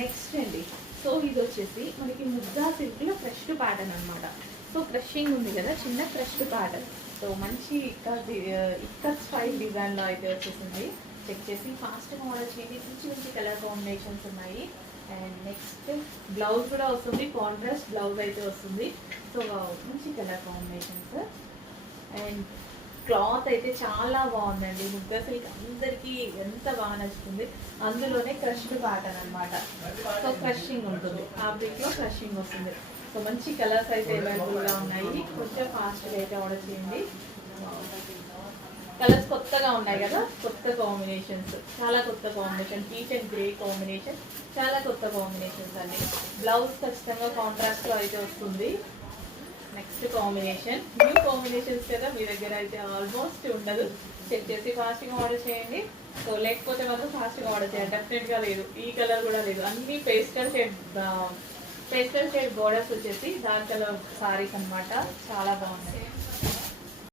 Next అండి, so ఇది వచ్చేసి మనకి ముద్దా సిల్క్లో క్రష్ ప్యాటర్న్ అనమాట. సో క్రషింగ్ ఉంది కదా, చిన్న క్రష్ ప్యాటర్న్. సో మంచి ఇక్కత్ స్టైల్ డిజైన్లో అయితే వచ్చేసింది. చెక్ చేసి ఫాస్ట్గా ఆర్డర్ చేయండి. మంచి మంచి కలర్ కాంబినేషన్స్ ఉన్నాయి. అండ్ నెక్స్ట్ బ్లౌజ్ కూడా వస్తుంది, కాంట్రాస్ట్ బ్లౌజ్ అయితే వస్తుంది. సో మంచి కలర్ కాంబినేషన్స్. అండ్ క్లాత్ అయితే చాలా బాగుందండి. ముద్దా సిల్క్ అందరికీ ఎంత బాగా నచ్చుతుంది. అందులోనే క్రష్ ప్యాటర్న్ అనమాట. సో క్రషింగ్ ఉంటుంది, ఫ్యాబ్రిక్లో క్రషింగ్ వస్తుంది. సో మంచి కలర్స్ అయితే అవైలబుల్గా ఉన్నాయి. కొంచెం ఫాస్ట్గా అయితే ఆర్డర్ చేయండి. కలర్స్ కొత్తగా ఉన్నాయి కదా, కొత్త కాంబినేషన్స్, చాలా కొత్త combination. Peach and grey combination, చాలా కొత్త కాంబినేషన్స్ అండి. బ్లౌజ్ ఖచ్చితంగా కాంట్రాస్ట్లో అయితే వస్తుంది. నెక్స్ట్ కాంబినేషన్ న్యూ కాంబినేషన్స్ కదా, మీ దగ్గర అయితే ఆల్మోస్ట్ ఉండదు. చెక్ చేసి ఫాస్ట్గా ఆర్డర్ చేయండి. సో లేకపోతే మాత్రం ఫాస్ట్గా ఆర్డర్ చేయండి. డెఫినెట్గా లేదు, ఈ కలర్ కూడా లేదు. అన్ని పేస్టల్ షేడ్ బోర్డర్స్ వచ్చేసి డార్క్ కలర్ సారీస్ అనమాట. చాలా బాగున్నాయి.